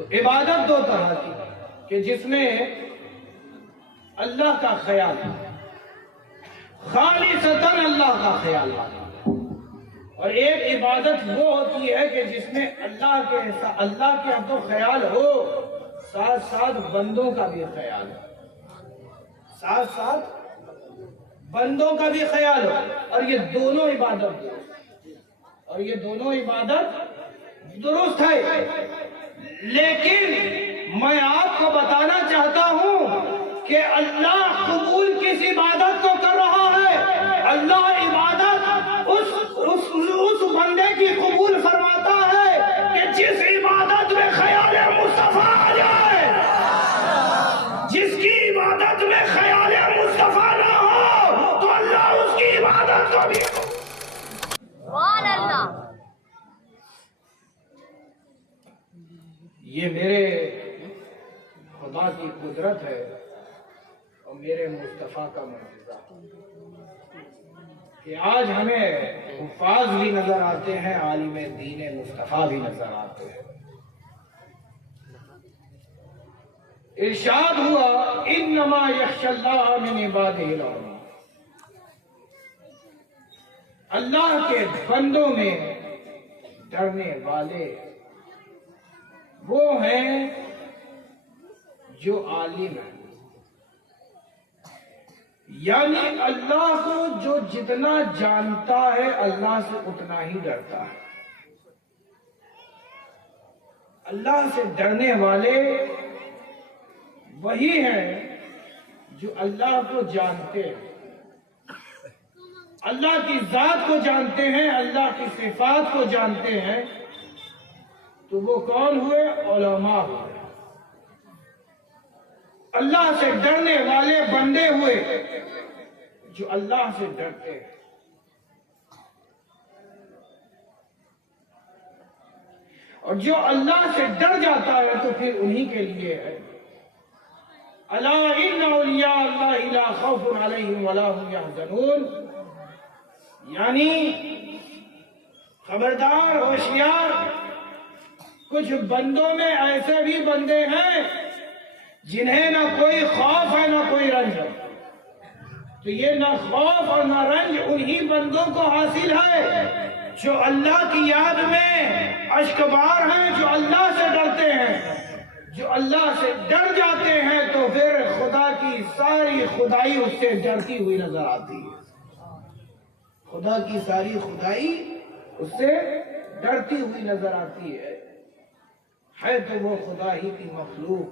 تو عبادت دو طرح کی کہ جس میں اللہ کا خیال ہے، خالصتاً اللہ کا خیال ہے، اور ایک عبادت وہ ہوتی ہے کہ جس میں اللہ کے اب تو خیال ہو، ساتھ ساتھ بندوں کا بھی خیال ہو، ساتھ ساتھ بندوں کا بھی خیال ہو، اور یہ دونوں عبادت درست ہے۔ لیکن میں آپ کو بتانا چاہتا ہوں کہ اللہ قبول کس عبادت کو کر رہا ہے؟ اللہ عبادت اس بندے کی قبول فرماتا ہے کہ جس عبادت میں خیال مصطفیٰ آ جائے، جس کی عبادت میں خیال مصطفیٰ نہ ہو تو اللہ اس کی عبادت کو بھی سبحان اللہ۔ یہ میرے خدا کی قدرت ہے اور میرے مصطفیٰ کا معجزہ کہ آج ہمیں حفاظ بھی نظر آتے ہیں، عالم دین مصطفیٰ بھی نظر آتے ہیں۔ ارشاد ہوا انما یخشی اللہ من عبادہ العلماء، اللہ کے بندوں میں ڈرنے والے وہ ہیں جو عالم ہیں، یعنی اللہ کو جو جتنا جانتا ہے اللہ سے اتنا ہی ڈرتا ہے۔ اللہ سے ڈرنے والے وہی ہیں جو اللہ کو جانتے ہیں، اللہ کی ذات کو جانتے ہیں، اللہ کی صفات کو جانتے ہیں، تو وہ کون ہوئے؟ علماء ہوئے، اللہ سے ڈرنے والے بندے ہوئے جو اللہ سے ڈرتے ہیں۔ اور جو اللہ سے ڈر جاتا ہے تو پھر انہی کے لیے ہے الا ان اولیاء اللہ لا خوف علیہم ولا هم يحزنون، یعنی خبردار، ہوشیار، کچھ بندوں میں ایسے بھی بندے ہیں جنہیں نہ کوئی خوف ہے نہ کوئی رنج ہے، تو یہ نہ خوف اور نہ رنج انہی بندوں کو حاصل ہے جو اللہ کی یاد میں اشکبار ہیں، جو اللہ سے ڈرتے ہیں۔ جو اللہ سے ڈر جاتے ہیں تو پھر خدا کی ساری خدائی اس سے ڈرتی ہوئی نظر آتی ہے، خدا کی ساری خدائی اس سے ڈرتی ہوئی نظر آتی ہے تو وہ خدا ہی کی مخلوق،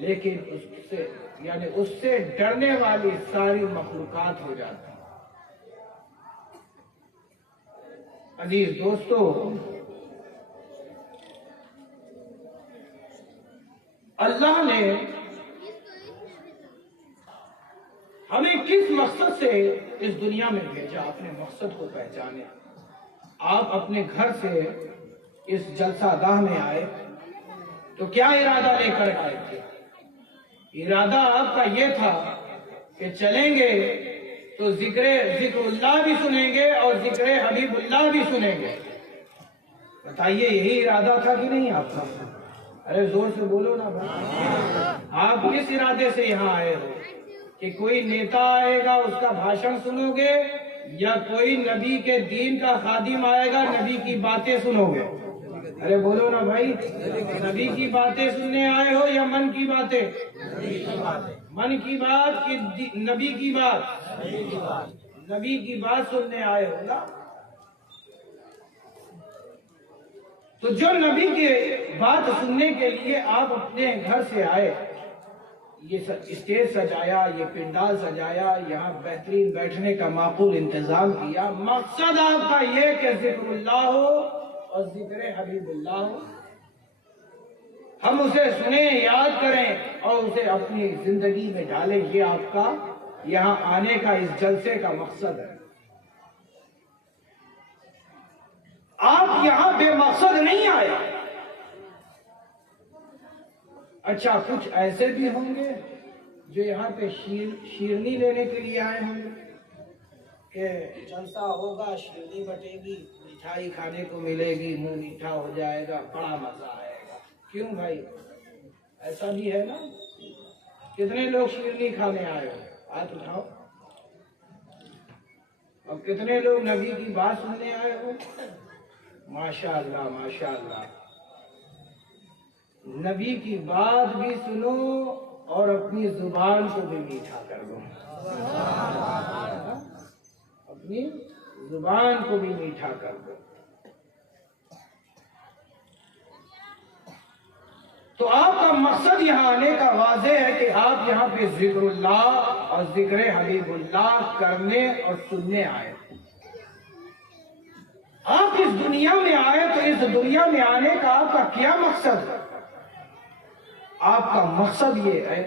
لیکن اس سے ڈرنے والی ساری مخلوقات ہو جاتی ہیں۔ عزیز دوستو، اللہ نے ہمیں کس مقصد سے اس دنیا میں بھیجا؟ اپنے مقصد کو پہچانے۔ آپ اپنے گھر سے اس جلسہ گاہ میں آئے تو کیا ارادہ لے کر آئے تھے؟ ارادہ آپ کا یہ تھا کہ چلیں گے تو ذکر اللہ بھی سنیں گے اور ذکر حبیب اللہ بھی سنیں گے۔ بتائیے یہی ارادہ تھا کہ نہیں آپ کا؟ ارے زور سے بولو نا بھائی، آپ کس ارادے سے یہاں آئے ہو؟ کہ کوئی نیتا آئے گا اس کا بھاشن سنو گے، یا کوئی نبی کے دین کا خادم آئے گا نبی کی باتیں سنو گے؟ ارے بولو نا بھائی، نبی کی باتیں سننے آئے ہو یا من کی باتیں؟ من کی بات کہ نبی کی بات؟ نبی کی بات سننے آئے ہو نا۔ تو جو نبی کی بات سننے کے لیے آپ اپنے گھر سے آئے، یہ اسٹیج سجایا، یہ پنڈال سجایا، یہاں بہترین بیٹھنے کا معقول انتظام کیا، مقصد آپ کا یہ کہ ذکر اللہ ہو اور ذکر حبیب اللہ ہو، ہم اسے سنیں، یاد کریں اور اسے اپنی زندگی میں ڈالیں۔ یہ آپ کا یہاں آنے کا، اس جلسے کا مقصد ہے۔ آپ یہاں بے مقصد نہیں آئے۔ اچھا، کچھ ایسے بھی ہوں گے جو یہاں پہ شیرنی لینے کے لیے آئے ہوں گے کہ جلسہ ہوگا، شیرنی بٹے گی، مٹھائی کھانے کو ملے گی، منہ میٹھا ہو جائے گا، بڑا مزہ آئے گا۔ کیوں بھائی؟ ایسا بھی ہے نا، کتنے لوگ شیرنی کھانے آئے ہو؟ ہاتھ اٹھاؤ۔ اور کتنے لوگ نبی کی بات سننے آئے ہو؟ ماشاء اللہ ماشاء اللہ، نبی کی بات بھی سنو اور اپنی زبان کو بھی میٹھا کر دو، اپنی زبان کو بھی میٹھا کر دو۔ تو آپ کا مقصد یہاں آنے کا واضح ہے کہ آپ یہاں پہ ذکر اللہ اور ذکر حبیب اللہ کرنے اور سننے آئے۔ آپ اس دنیا میں آئے تو اس دنیا میں آنے کا آپ کا کیا مقصد ہے؟ آپ کا مقصد یہ ہے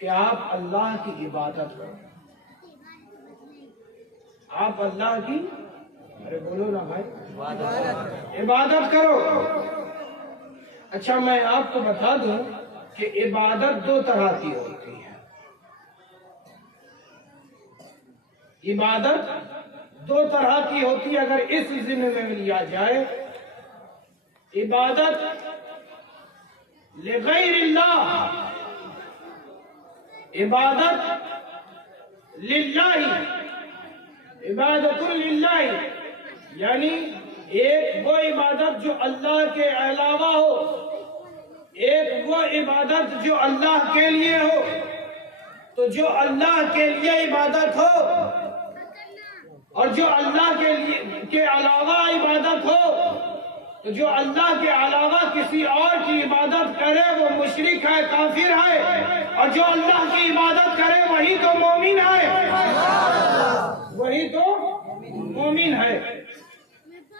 کہ آپ اللہ کی عبادت کرو، آپ اللہ کی، ارے بولو نا بھائی، عبادت کرو۔ اچھا میں آپ کو بتا دوں کہ عبادت دو طرح کی ہوتی ہے۔ عبادت دو طرح کی ہوتی ہے اگر اس ذمہ میں لیا جائے۔ عبادت لغیر اللہ، عبادت للہ، عبادت للہ، یعنی ایک وہ عبادت جو اللہ کے علاوہ ہو، ایک وہ عبادت جو اللہ کے لیے ہو۔ تو جو اللہ کے لیے عبادت ہو اور جو اللہ کے علاوہ عبادت ہو، تو جو اللہ کے علاوہ کسی اور کی عبادت کرے وہ مشرک ہے، کافر ہے، اور جو اللہ کی عبادت کرے وہی تو مومن ہے، وہی تو مومن ہے۔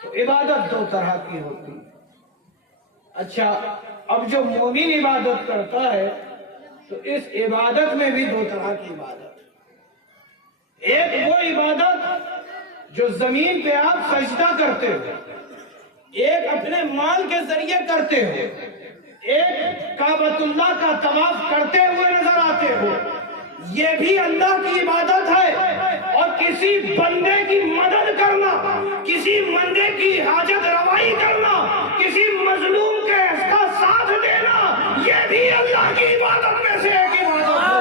تو عبادت دو طرح کی ہوتی ہے۔ اچھا اب جو مومن عبادت کرتا ہے تو اس عبادت میں بھی دو طرح کی عبادت، ایک وہ عبادت جو زمین پہ آپ سجدہ کرتے ہو، ایک اپنے مال کے ذریعے کرتے ہو، ایک کعبۃ اللہ کا طواف کرتے ہوئے نظر آتے ہو، یہ بھی اللہ کی عبادت ہے۔ اور کسی بندے کی مدد کرنا، کسی بندے کی حاجت روائی کرنا، کسی مظلوم کے اس کا ساتھ دینا، یہ بھی اللہ کی عبادت میں سے ایک عبادت ہے،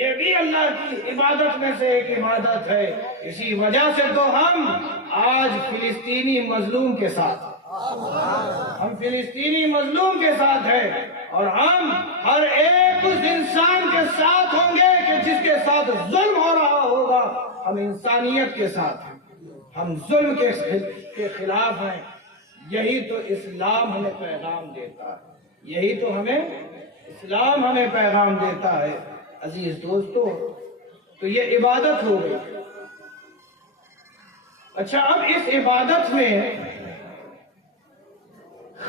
یہ بھی اللہ کی عبادت میں سے ایک عبادت ہے۔ اسی وجہ سے تو ہم آج فلسطینی مظلوم کے ساتھ، ہم فلسطینی مظلوم کے ساتھ ہیں، اور ہم ہر ایک اس انسان کے ساتھ ہوں گے کہ جس کے ساتھ ظلم ہو رہا ہوگا۔ ہم انسانیت کے ساتھ ہیں، ہم ظلم کے خلاف ہیں۔ یہی تو اسلام ہمیں پیغام دیتا ہے، یہی تو ہمیں اسلام ہمیں پیغام دیتا ہے۔ عزیز دوستو، تو یہ عبادت ہو گئی۔ اچھا اب اس عبادت میں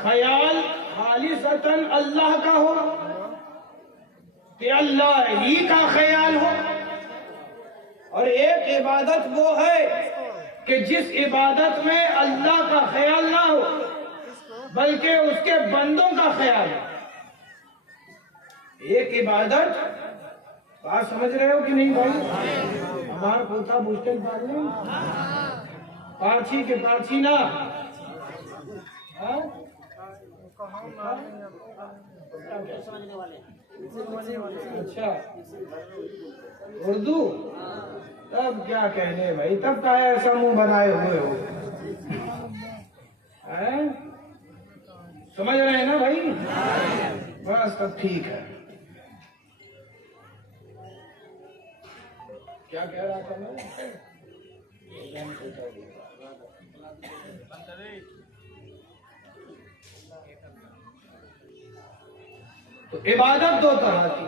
خیال خالصتاً اللہ کا ہو کہ اللہ ہی کا خیال ہو، اور ایک عبادت وہ ہے کہ جس عبادت میں اللہ کا خیال نہ ہو بلکہ اس کے بندوں کا خیال ہو۔ ایک عبادت، بات سمجھ رہے ہو کہ نہیں بھائی؟ ہمارا پوتا مشکل بات نہیں، پارچی کے پارچی نا، اچھا اردو، تب کیا کہنے بھائی، تب کا ایسا منہ بنائے ہوئے ہو، سمجھ رہے ہیں نا بھائی؟ بس تب ٹھیک ہے۔ کیا کہہ رہا تھا میں؟ تو عبادت دو طرح کی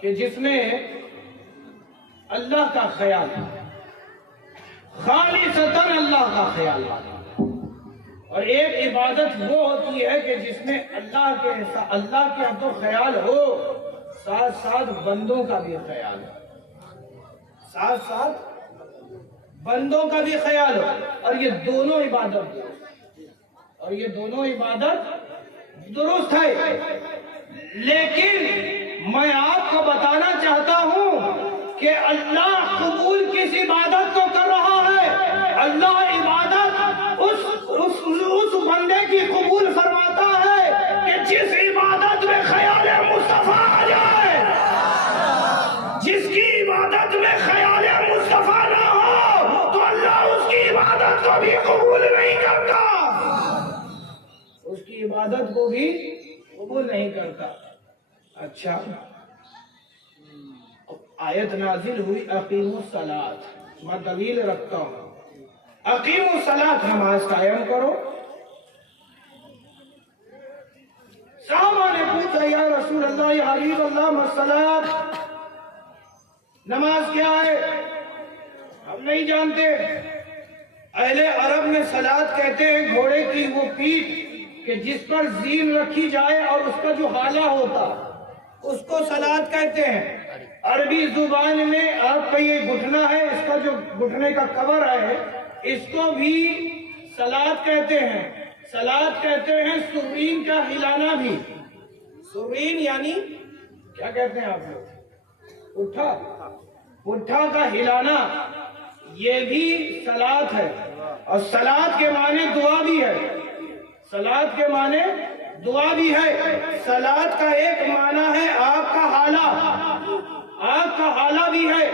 کہ جس میں اللہ کا خیال، خالصتاً اللہ کا خیال، اور ایک عبادت وہ ہوتی ہے کہ جس میں اللہ کے تو خیال ہو، ساتھ ساتھ بندوں کا بھی خیال ہو، ساتھ ساتھ بندوں کا بھی خیال ہو، اور یہ دونوں عبادت درست ہے۔ لیکن میں آپ کو بتانا چاہتا ہوں کہ اللہ قبول کس عبادت کو کر رہا ہے؟ اللہ عبادت اس بندے کی قبول بھی قبول نہیں کرتا، اس کی عبادت کو بھی قبول نہیں کرتا۔ اچھا، آیت نازل ہوئی اقیموا الصلاۃ، میں دلیل رکھتا ہوں، اقیموا الصلاۃ، نماز قائم کرو۔ صحابہ نے پوچھا یا رسول اللہ یا حبیب اللہ ما الصلاۃ، نماز کیا ہے؟ ہم نہیں جانتے۔ اہل عرب میں صلاۃ کہتے ہیں گھوڑے کی وہ پیٹھ کہ جس پر زین رکھی جائے اور اس کا جو حالہ ہوتا اس کو صلاۃ کہتے ہیں۔ عربی زبان میں آپ کا یہ گھٹنا ہے، اس کا جو گھٹنے کا کور ہے اس کو بھی صلاۃ کہتے ہیں۔ صلاۃ کہتے ہیں سرین کا ہلانا بھی۔ سرین یعنی کیا کہتے ہیں آپ لوگ؟ پٹھا، پٹھا کا ہلانا، یہ بھی صلاۃ ہے۔ اور صلاۃ کے معنی دعا بھی ہے، صلاۃ کے معنی دعا بھی ہے۔ صلاۃ کا ایک معنی ہے آپ کا حالہ، آپ کا حالہ بھی ہے۔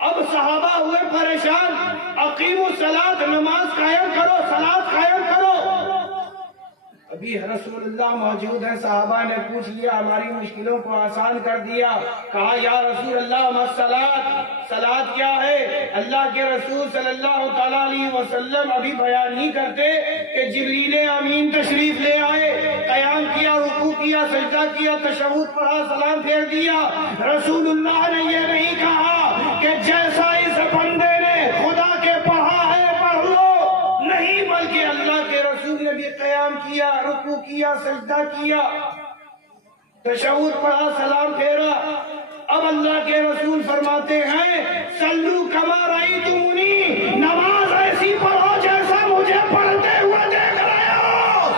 اب صحابہ ہوئے پریشان، اقیموا الصلاۃ، نماز قائم کرو، صلاۃ قائم کرو۔ ابھی رسول اللہ موجود ہیں، صحابہ نے پوچھ لیا، ہماری مشکلوں کو آسان کر دیا۔ کہا یا رسول اللہ ما الصلاۃ، صلاۃ کیا ہے؟ اللہ کے رسول صلی اللہ تعالیٰ علیہ وسلم ابھی بیان نہیں کرتے کہ جبریل امین تشریف لے آئے، قیام کیا، رکوع کیا، سجدہ کیا، تشہد پڑھا، سلام پھیر دیا۔ رسول اللہ نے یہ نہیں کہا کہ جیسا اس بندے نے خدا کے پڑھا ہے پڑھ لو، نہیں، بلکہ اللہ کے رسول نے بھی قیام کیا، رکوع کیا، سجدہ کیا، تشہد پڑھا، سلام پھیرا۔ اب اللہ کے رسول فرماتے ہیں صلو کما رأیتمونی، نماز ایسی پڑھو جیسا مجھے پڑھتے ہوئے دیکھ رہے ہو۔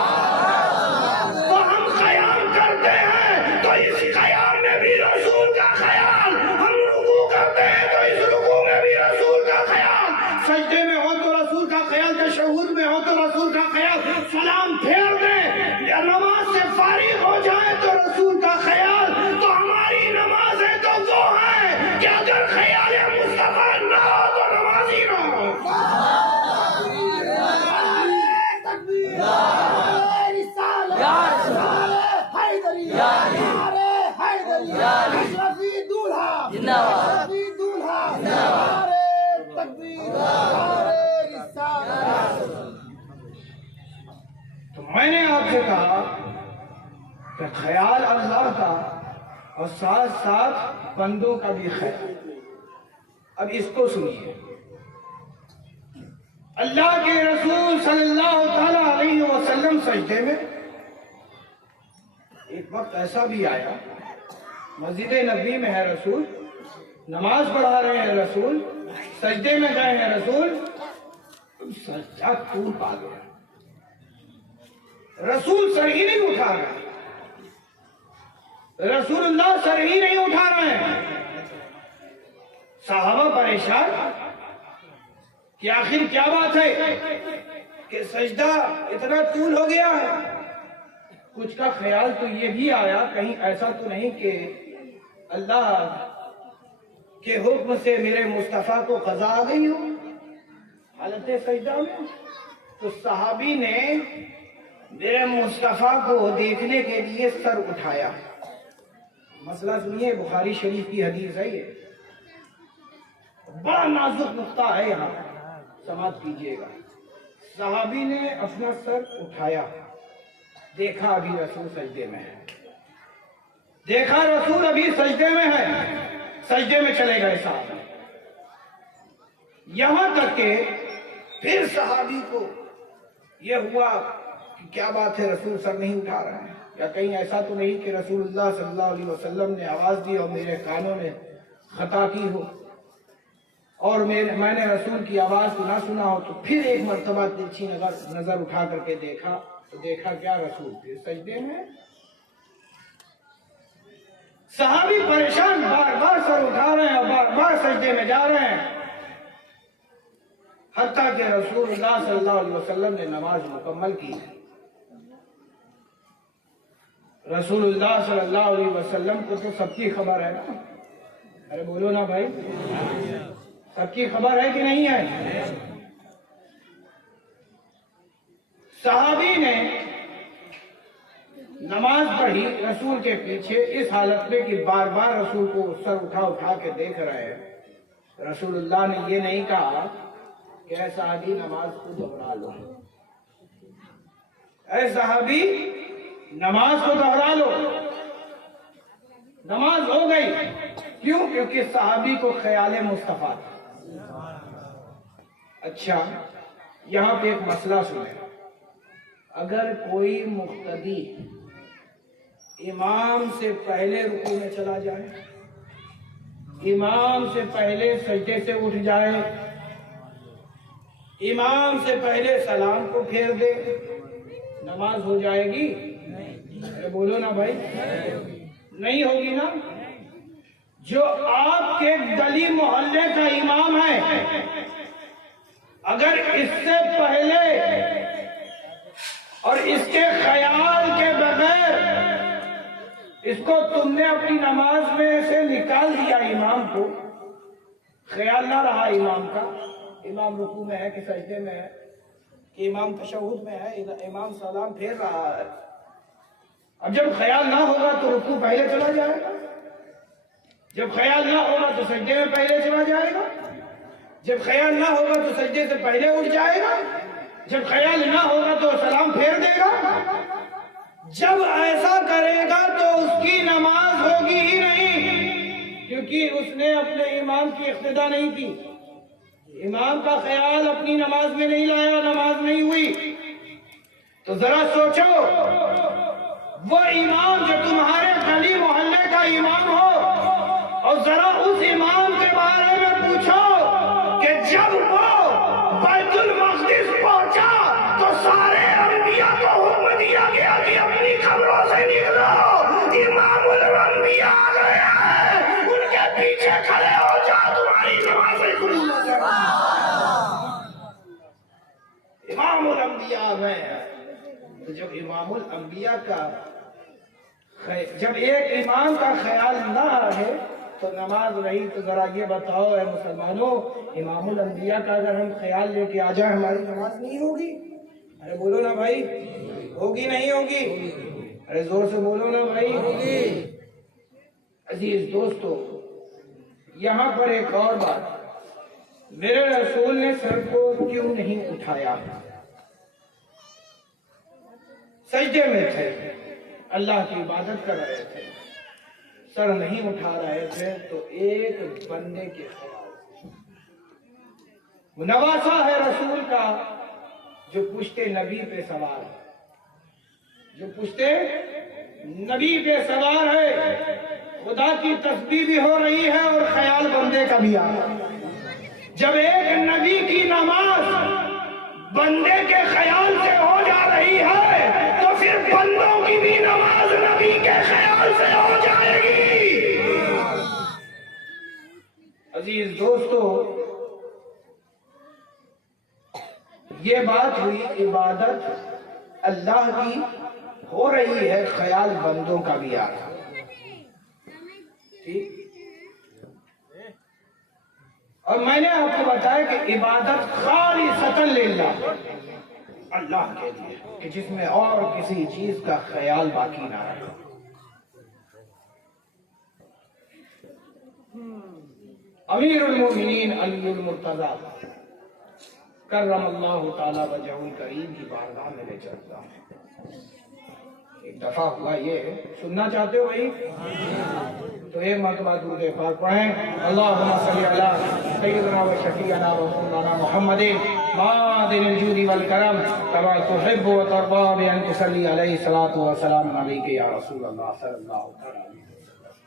تو ہم قیام کرتے ہیں تو اس قیام میں بھی رسول کا خیال، ہم رکوع کرتے ہیں تو اس رکوع میں بھی رسول کا خیال، سجدے میں ہو تو رسول کا خیال، تشہد میں ہو تو رسول کا خیال، سلام پھیر دیں یا نماز سے فارغ ہو جائے تو رسول کا خیال۔ تو ہماری نماز ہے تو وہ ہے کہ اگر خیال مصطفیٰ نہ ہو تو نماز ہی نہ ہو۔ تو میں نے آپ سے کہا کہ خیال اللہ کا اور ساتھ ساتھ بندوں کا بھی خیال۔ اب اس کو سنیے، اللہ کے رسول صلی اللہ تعالی علیہ وسلم سجدے میں، ایک وقت ایسا بھی آیا مسجد نبی میں ہے رسول، نماز پڑھا رہے ہیں رسول، سجدے میں گئے ہیں رسول، سجدہ طول پا گیا، رسول سر ہی نہیں اٹھا رہے، رسول اللہ سر ہی نہیں اٹھا رہے ہیں۔ صحابہ پریشان کہ آخر کیا بات ہے کہ سجدہ اتنا طول ہو گیا ہے۔ کچھ کا خیال تو یہ بھی آیا کہیں ایسا تو نہیں کہ اللہ کے حکم سے میرے مصطفیٰ کو قضا آ گئی ہو حالت سجدہ میں۔ تو صحابی نے میرے مصطفیٰ کو دیکھنے کے لیے سر اٹھایا۔ مسئلہ سنیے، بخاری شریف کی حدیث ہے، یہ بڑا نازک نقطہ ہے، یہاں سماعت کیجیے گا۔ صحابی نے اپنا سر اٹھایا، دیکھا ابھی رسول سجدے میں ہے، دیکھا رسول ابھی سجدے میں ہے، سجدے میں چلے گئے صاحب، یہاں تک کہ پھر صحابی کو یہ ہوا کہ کیا بات ہے، رسول سر نہیں اٹھا رہے ہیں، یا کہیں ایسا تو نہیں کہ رسول اللہ صلی اللہ علیہ وسلم نے آواز دی اور میرے کانوں نے خطا کی ہو اور میں نے رسول کی آواز کو نہ سنا ہو۔ تو پھر ایک مرتبہ ترچھی نظر اٹھا کر کے دیکھا تو دیکھا کیا، رسول پھر سجدے میں۔ صحابی پریشان، بار بار سر اٹھا رہے ہیں اور بار بار سجدے میں جا رہے ہیں، حتیٰ کہ رسول اللہ صلی اللہ علیہ وسلم نے نماز مکمل کی۔ رسول اللہ صلی اللہ علیہ وسلم کو تو سب کی خبر ہے نا، ارے بولو نا بھائی، سب کی خبر ہے کہ نہیں ہے؟ صحابی نے نماز پڑھی رسول کے پیچھے اس حالت میں کہ بار بار رسول کو سر اٹھا اٹھا کے دیکھ رہے ہیں۔ رسول اللہ نے یہ نہیں کہا کہ اے صحابی نماز کو دوہرا لو، اے صحابی نماز کو دوہرا لو، نماز ہو گئی۔ کیوں؟ کیونکہ صحابی کو خیال مصطفیٰ تھا۔ اچھا یہاں پہ ایک مسئلہ سنیں، اگر کوئی مقتدی امام سے پہلے رکوع میں چلا جائے، امام سے پہلے سجدے سے اٹھ جائے، امام سے پہلے سلام کو پھیر دے، نماز ہو جائے گی؟ ارے بولو نا بھائی، نہیں ہوگی نا۔ جو آپ کے گلی محلے کا امام ہے، اگر اس سے پہلے اور اس کے خیال کے بغیر اس کو تم نے اپنی نماز میں سے نکال دیا، امام کو خیال نہ رہا امام کا، امام رکوع میں ہے کہ سجدے میں ہے، کہ امام تشہد میں ہے، امام سلام پھیر رہا ہے، اب جب خیال نہ ہوگا تو رکوع پہلے چلا جائے گا، جب خیال نہ ہوگا تو سجدے میں پہلے چلا جائے گا، جب خیال نہ ہوگا تو سجدے سے پہلے اٹھ جائے گا، جب خیال نہ ہوگا تو سلام پھیر دے گا۔ جب ایسا کرے گا تو اس کی نماز ہوگی ہی نہیں، کیونکہ اس نے اپنے امام کی اقتدا نہیں کی، امام کا خیال اپنی نماز میں نہیں لایا، نماز نہیں ہوئی۔ تو ذرا سوچو، وہ امام جو تمہارے گلی محلے کا امام ہو، اور ذرا اس امام کے بارے میں پوچھو کہ جب وہ بیت المقدس پہنچا تو سارے انبیاء کو حکم دیا گیا کہ اپنی قبروں سے نکلو، امام الانبیاء آ گئے ہیں، ان کے پیچھے کھڑے ہو جاؤ، تمہاری نمازیں قبول ہو جائیں۔ امام الانبیاء آ گئے ہیں، تو جب امام الانبیاء کا جب ایک امام کا خیال نہ رہے تو نماز رہی۔ تو ذرا یہ بتاؤ اے مسلمانوں، امام الانبیاء کا اگر ہم خیال لے کے آ جائیں ہماری نماز نہیں ہوگی؟ ارے بولو نا بھائی، ہوگی نہیں ہوگی؟ ارے زور سے بولو نا بھائی، ہوگی۔ عزیز دوستو، یہاں پر ایک اور بات، میرے رسول نے سر کو کیوں نہیں اٹھایا؟ سجدے میں تھے، اللہ کی عبادت کر رہے تھے، سر نہیں اٹھا رہے تھے، تو ایک بندے کے خیال وہ نواسا ہے رسول کا جو پشت نبی پہ سوار ہے، جو پشت نبی پہ سوار ہے، خدا کی تسبیح بھی ہو رہی ہے اور خیال بندے کا بھی آ رہا ہے۔ جب ایک نبی کی نماز بندے کے خیال سے ہو جا رہی ہے تو پھر بندوں کی بھی نماز نبی کے خیال سے ہو جائے گی۔ عزیز دوستو، یہ بات ہوئی عبادت اللہ کی ہو رہی ہے، خیال بندوں کا بھی آ رہا ہے، ٹھیک؟ اور میں نے آپ کو بتایا کہ عبادت خالصۃ للہ، اللہ کے لیے، کہ جس میں اور کسی چیز کا خیال باقی نہ رہے۔ امیر المومنین علی المرتضی کرم اللہ تعالی وجہہ الکریم کی بارگاہ میں لے چلتا ہوں۔ ایک دفعہ ہوا، یہ سننا چاہتے ہو بھائی؟ تو ایک مرتبہ درود پاک پڑھیں، اللہم صلی علی سیدنا و شفیعنا و رسولنا محمد معدن الجود والکرم کما تحب و ترضى بأن تصلی علیہ الصلاۃ والسلام علیک یا رسول اللہ صلی اللہ علیہ وسلم۔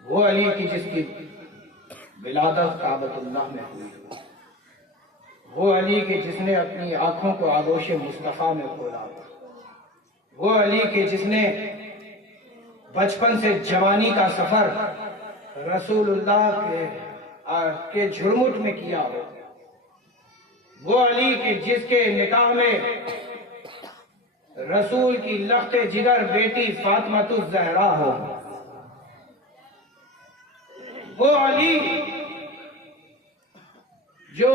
وہ علی کی جس کی ولادت کعبۃ اللہ میں ہوئی، وہ علی کے جس نے اپنی آنکھوں کو آغوش مصطفیٰ میں کھولا، وہ علی کے جس نے بچپن سے جوانی کا سفر رسول اللہ کے جھرمٹ میں کیا ہو، وہ علی کے جس کے نکاح میں رسول کی لخت جگر بیٹی فاطمۃ الزہرا ہو، وہ علی جو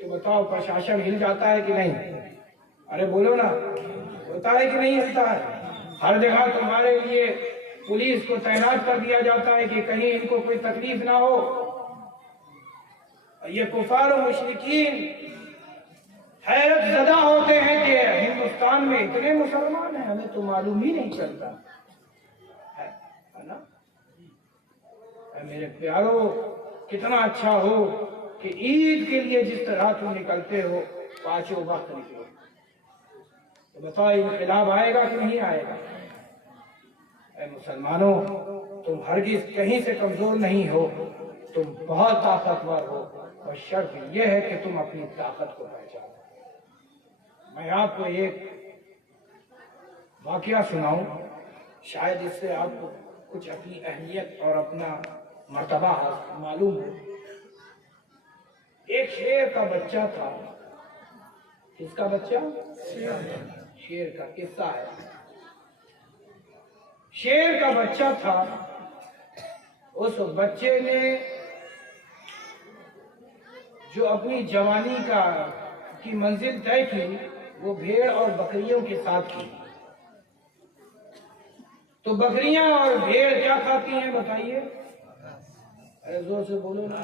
تو بتاؤ پرشاسن ہل جاتا ہے کہ نہیں؟ ارے بولو نا، ہوتا ہے کہ نہیں ہوتا ہے؟ ہر جگہ تمہارے لیے پولیس کو تعینات کر دیا جاتا ہے کہ کہیں ان کو کوئی تکلیف نہ ہو۔ یہ کفار و مشرکین حیرت زدہ ہوتے ہیں کہ ہندوستان میں اتنے مسلمان ہیں، ہمیں تو معلوم ہی نہیں چلتا ہے نا؟ اے میرے پیارو، کتنا اچھا ہو کہ عید کے لیے جس طرح تم نکلتے ہو پانچوں وقت نکلو۔ تو بتاؤ انقلاب آئے گا کہ نہیں آئے گا؟ اے مسلمانوں، تم ہرگز کہیں سے کمزور نہیں ہو، تم بہت طاقتور ہو، اور شرط یہ ہے کہ تم اپنی طاقت کو پہچانو۔ میں آپ کو ایک واقعہ سناؤں، شاید اس سے آپ کو کچھ اپنی اہمیت اور اپنا مرتبہ معلوم ہو۔ ایک شیر کا بچہ تھا۔ کس کا بچہ؟ شیر کا قصہ ہے۔ شیر کا بچہ تھا، اس بچے نے جو اپنی جوانی کی منزل طے کی وہ بھیڑ اور بکریوں کے ساتھ کی۔ تو بکریاں اور بھیڑ کیا کھاتی ہیں بتائیے؟ ارے زور سے بولو نا۔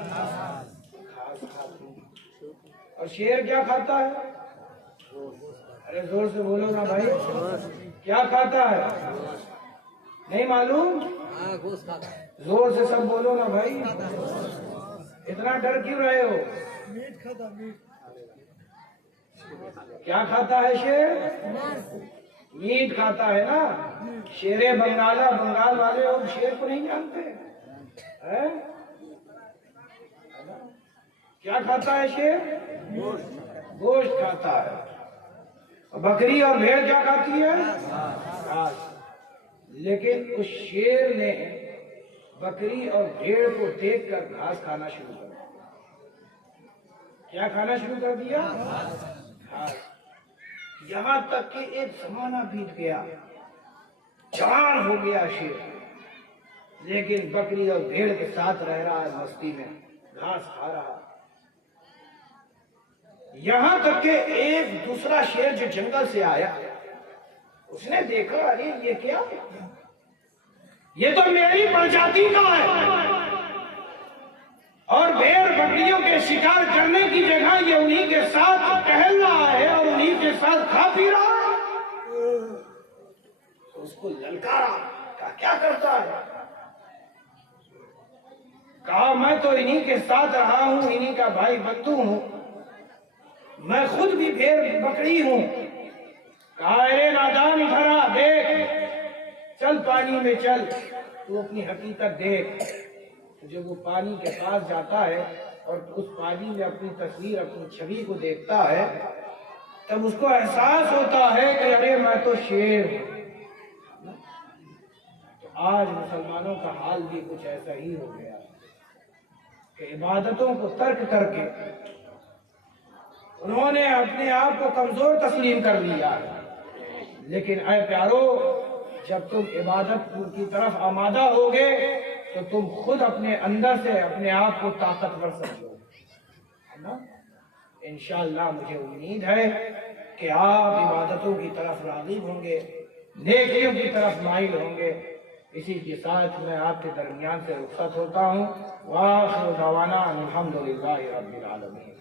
گھاس کھاتی ہیں۔ اور شیر کیا کھاتا ہے؟ ارے زور سے بولو نا بھائی، کیا کھاتا ہے؟ نہیں معلوم؟ زور سے سب بولو نا بھائی، اتنا ڈر کیوں رہے ہو؟ کیا کھاتا ہے شیر؟ میٹ کھاتا ہے نا۔ شیر بنگالہ، بنگال والے لوگ شیر کو نہیں جانتے ہیں؟ کیا کھاتا ہے شیر؟ گوشت کھاتا ہے۔ بکری اور بھیڑ کیا کھاتی ہے؟ گھاس۔ لیکن اس شیر نے بکری اور بھیڑ کو دیکھ کر گھاس کھانا شروع کر دیا۔ کیا کھانا شروع کر دیا؟ گھاس۔ یہاں تک کہ ایک زمانہ بیت گیا، جوان ہو گیا شیر، لیکن بکری اور بھیڑ کے ساتھ رہ رہا ہے، مستی میں گھاس کھا رہا۔ یہاں تک کہ ایک دوسرا شیر جو جنگل سے آیا، اس نے دیکھا ارے یہ کیا، یہ تو میری پرجاتی کا ہے، اور بھیڑ بکریوں کے شکار کرنے کی جگہ یہ انہی کے ساتھ ٹہل رہا ہے اور انہی کے ساتھ کھا پی رہا ہے۔ اس کو للکارا، کہا کیا کرتا ہے؟ کہا میں تو انہی کے ساتھ رہا ہوں، انہی کا بھائی بندو ہوں، میں خود بھی بھیڑ بکری ہوں۔ کہا اے نادان ادھر آ، دیکھ، چل پانی میں چل، تو اپنی حقیقت دیکھ۔ جب وہ پانی کے پاس جاتا ہے اور اس پانی میں اپنی تصویر، اپنی چھوی کو دیکھتا ہے، تب اس کو احساس ہوتا ہے کہ ارے میں تو شیر ہوں۔ تو آج مسلمانوں کا حال بھی کچھ ایسا ہی ہو گیا کہ عبادتوں کو ترک کر کے انہوں نے اپنے آپ کو کمزور تسلیم کر لیا۔ لیکن اے پیارو، جب تم عبادت کی طرف آمادہ ہوگے تو تم خود اپنے اندر سے اپنے آپ کو طاقتور سمجھو گے۔ انشاءاللہ مجھے امید ہے کہ آپ عبادتوں کی طرف راغب ہوں گے، نیکیوں کی طرف مائل ہوں گے۔ اسی کے ساتھ میں آپ کے درمیان سے رخصت ہوتا ہوں۔ وآخر دعوانا الحمدللہ رب العالمین۔